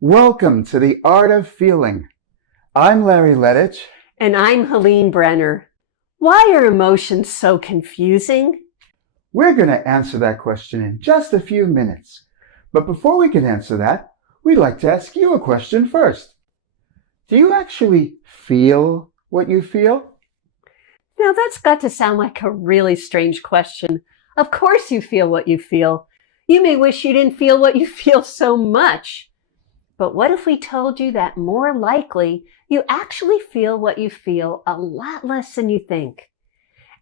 Welcome to the Art of Feeling. I'm Larry Letich. And I'm Helene Brenner. Why are emotions so confusing? We're going to answer that question in just a few minutes. But before we can answer that, we'd like to ask you a question first. Do you actually feel what you feel? Now that's got to sound like a really strange question. Of course you feel what you feel. You may wish you didn't feel what you feel so much. But what if we told you that more likely you actually feel what you feel a lot less than you think?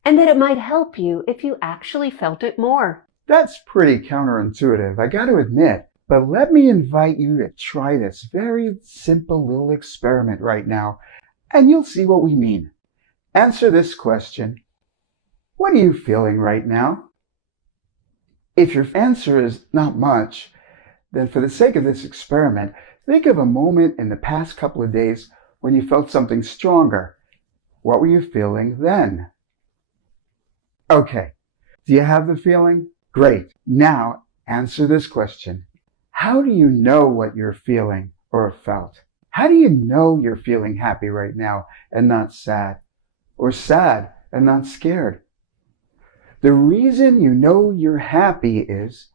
And that it might help you if you actually felt it more. That's pretty counterintuitive, I got to admit. But let me invite you to try this very simple little experiment right now, and you'll see what we mean. Answer this question. What are you feeling right now? If your answer is not much, then for the sake of this experiment, think of a moment in the past couple of days when you felt something stronger. What were you feeling then? Okay, do you have the feeling? Great. Now answer this question. How do you know what you're feeling or felt? How do you know you're feeling happy right now and not sad? Or sad and not scared? The reason you know you're happy is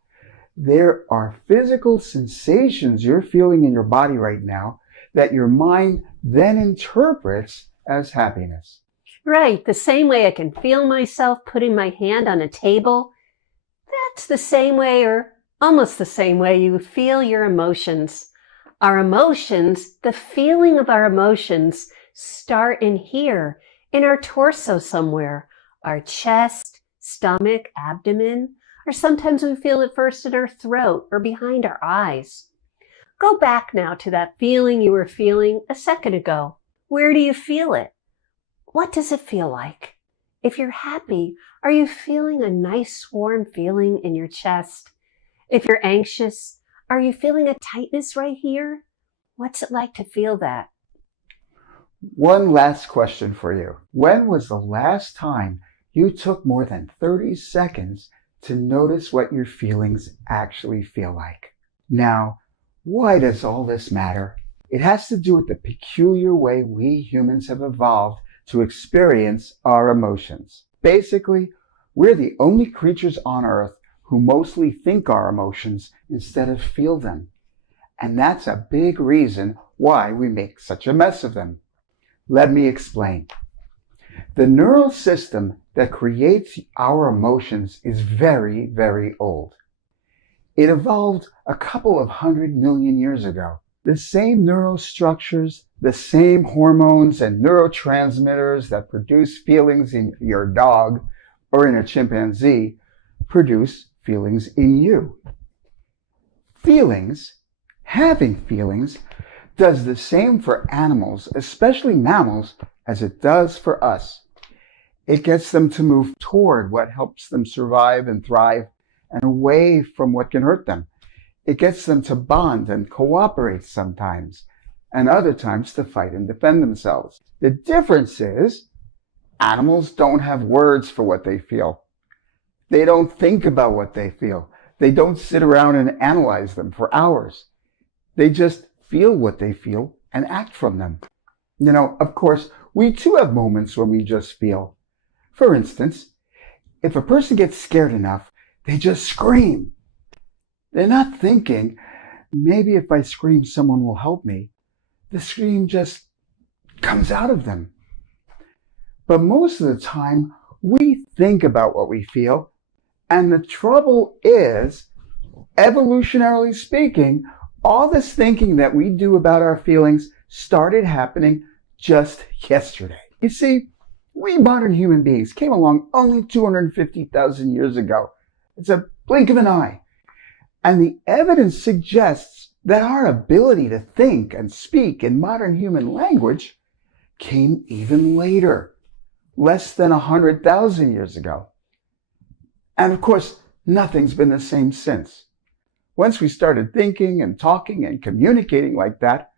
there are physical sensations you're feeling in your body right now that your mind then interprets as happiness. Right, the same way I can feel myself putting my hand on a table, that's the same way or almost the same way you feel your emotions. Our emotions, the feeling of our emotions, start in here, in our torso somewhere, our chest, stomach, abdomen, or sometimes we feel it first in our throat or behind our eyes. Go back now to that feeling you were feeling a second ago. Where do you feel it? What does it feel like? If you're happy, are you feeling a nice warm feeling in your chest? If you're anxious, are you feeling a tightness right here? What's it like to feel that? One last question for you. When was the last time you took more than 30 seconds to notice what your feelings actually feel like? Now, why does all this matter? It has to do with the peculiar way we humans have evolved to experience our emotions. Basically, we're the only creatures on Earth who mostly think our emotions instead of feel them. And that's a big reason why we make such a mess of them. Let me explain. The neural system that creates our emotions is very, very old. It evolved a couple of 100 million years ago. The same neural structures, the same hormones and neurotransmitters that produce feelings in your dog or in a chimpanzee produce feelings in you. Feelings, having feelings, does the same for animals, especially mammals, as it does for us. It gets them to move toward what helps them survive and thrive and away from what can hurt them. It gets them to bond and cooperate sometimes, and other times to fight and defend themselves. The difference is animals don't have words for what they feel. They don't think about what they feel. They don't sit around and analyze them for hours. They just feel what they feel and act from them. You know, of course, we too have moments when we just feel. For instance, if a person gets scared enough, they just scream. They're not thinking, maybe if I scream, someone will help me. The scream just comes out of them. But most of the time, we think about what we feel. And the trouble is, evolutionarily speaking, all this thinking that we do about our feelings started happening just yesterday. You see, we modern human beings came along only 250,000 years ago. It's a blink of an eye. And the evidence suggests that our ability to think and speak in modern human language came even later, less than 100,000 years ago. And of course, nothing's been the same since. Once we started thinking and talking and communicating like that,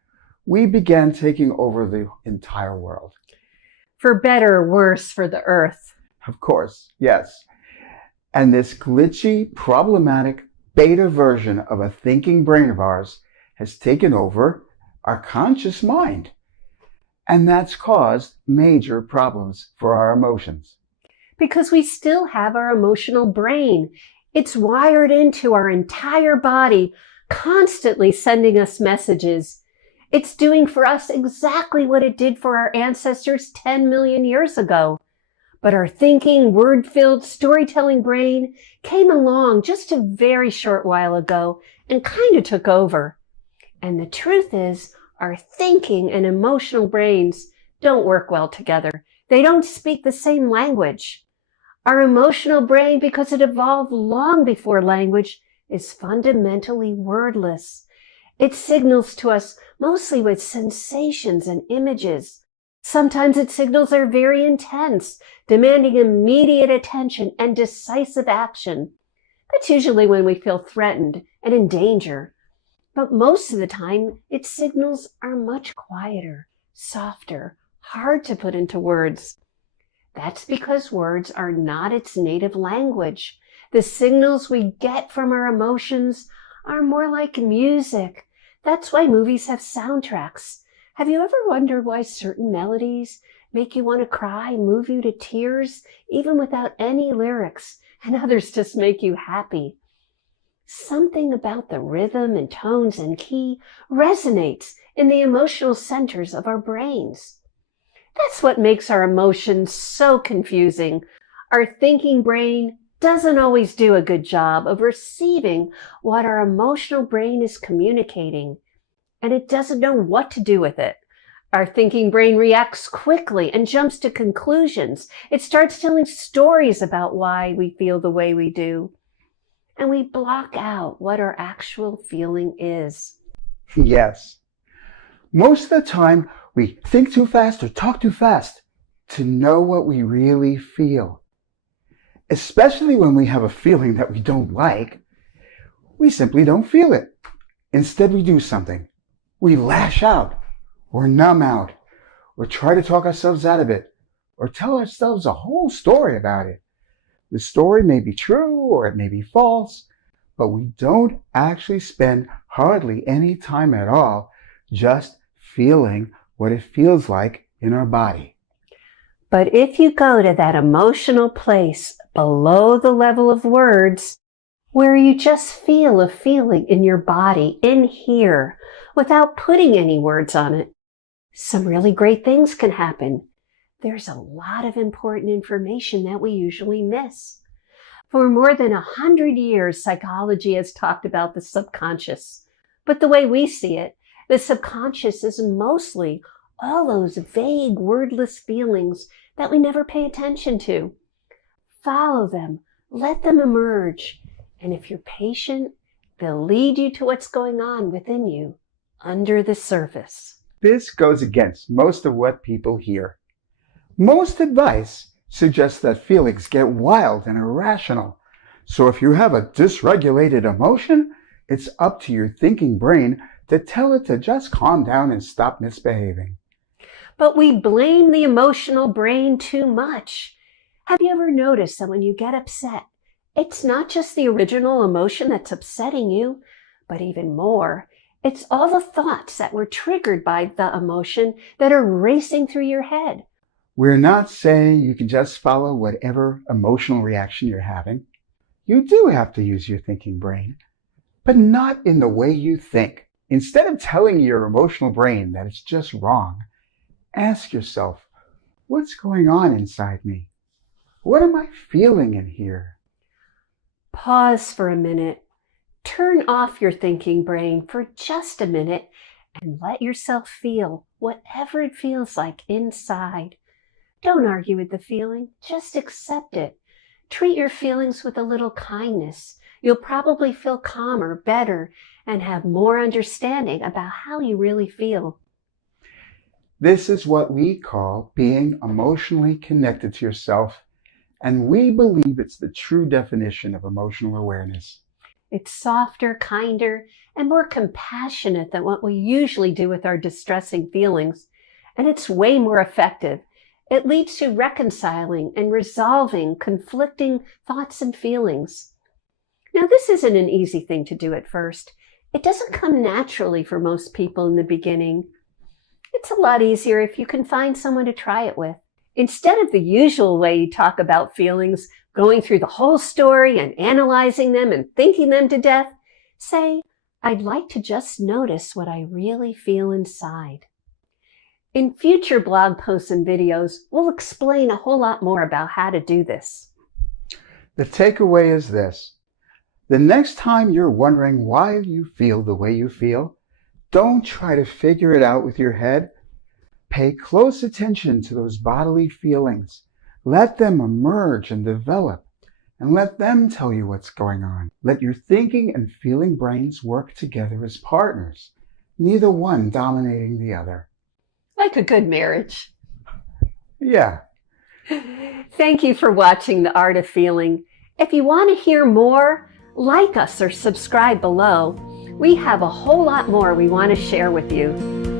we began taking over the entire world. For better or worse for the earth. Of course, yes. And this glitchy, problematic beta version of a thinking brain of ours has taken over our conscious mind. And that's caused major problems for our emotions. Because we still have our emotional brain. It's wired into our entire body, constantly sending us messages. It's doing for us exactly what it did for our ancestors 10 million years ago. But our thinking, word-filled, storytelling brain came along just a very short while ago and kind of took over. And the truth is, our thinking and emotional brains don't work well together. They don't speak the same language. Our emotional brain, because it evolved long before language, is fundamentally wordless. It signals to us mostly with sensations and images. Sometimes its signals are very intense, demanding immediate attention and decisive action. That's usually when we feel threatened and in danger. But most of the time, its signals are much quieter, softer, hard to put into words. That's because words are not its native language. The signals we get from our emotions are more like music. That's why movies have soundtracks. Have you ever wondered why certain melodies make you want to cry, move you to tears, even without any lyrics, and others just make you happy? Something about the rhythm and tones and key resonates in the emotional centers of our brains. That's what makes our emotions so confusing. Our thinking brain doesn't always do a good job of receiving what our emotional brain is communicating, and it doesn't know what to do with it. Our thinking brain reacts quickly and jumps to conclusions. It starts telling stories about why we feel the way we do, and we block out what our actual feeling is. Yes. Most of the time, we think too fast or talk too fast to know what we really feel. Especially when we have a feeling that we don't like, we simply don't feel it. Instead, we do something. We lash out, or numb out, or try to talk ourselves out of it, or tell ourselves a whole story about it. The story may be true or it may be false, but we don't actually spend hardly any time at all just feeling what it feels like in our body. But if you go to that emotional place below the level of words, where you just feel a feeling in your body, in here, without putting any words on it, some really great things can happen. There's a lot of important information that we usually miss. For more than 100 years, psychology has talked about the subconscious. But the way we see it, the subconscious is mostly all those vague, wordless feelings that we never pay attention to. Follow them, let them emerge, and if you're patient, they'll lead you to what's going on within you, under the surface. This goes against most of what people hear. Most advice suggests that feelings get wild and irrational. So if you have a dysregulated emotion, it's up to your thinking brain to tell it to just calm down and stop misbehaving. But we blame the emotional brain too much. Have you ever noticed that when you get upset, it's not just the original emotion that's upsetting you, but even more, it's all the thoughts that were triggered by the emotion that are racing through your head. We're not saying you can just follow whatever emotional reaction you're having. You do have to use your thinking brain, but not in the way you think. Instead of telling your emotional brain that it's just wrong, ask yourself, what's going on inside me? What am I feeling in here? Pause for a minute. Turn off your thinking brain for just a minute and let yourself feel whatever it feels like inside. Don't argue with the feeling, just accept it. Treat your feelings with a little kindness. You'll probably feel calmer, better, and have more understanding about how you really feel. This is what we call being emotionally connected to yourself, and we believe it's the true definition of emotional awareness. It's softer, kinder, and more compassionate than what we usually do with our distressing feelings, and it's way more effective. It leads to reconciling and resolving conflicting thoughts and feelings. Now, this isn't an easy thing to do at first. It doesn't come naturally for most people in the beginning. It's a lot easier if you can find someone to try it with. Instead of the usual way you talk about feelings, going through the whole story and analyzing them and thinking them to death, say, I'd like to just notice what I really feel inside. In future blog posts and videos, we'll explain a whole lot more about how to do this. The takeaway is this. The next time you're wondering why you feel the way you feel, don't try to figure it out with your head. Pay close attention to those bodily feelings. Let them emerge and develop, and let them tell you what's going on. Let your thinking and feeling brains work together as partners, neither one dominating the other. Like a good marriage. Yeah. Thank you for watching The Art of Feeling. If you want to hear more, like us or subscribe below. We have a whole lot more we want to share with you.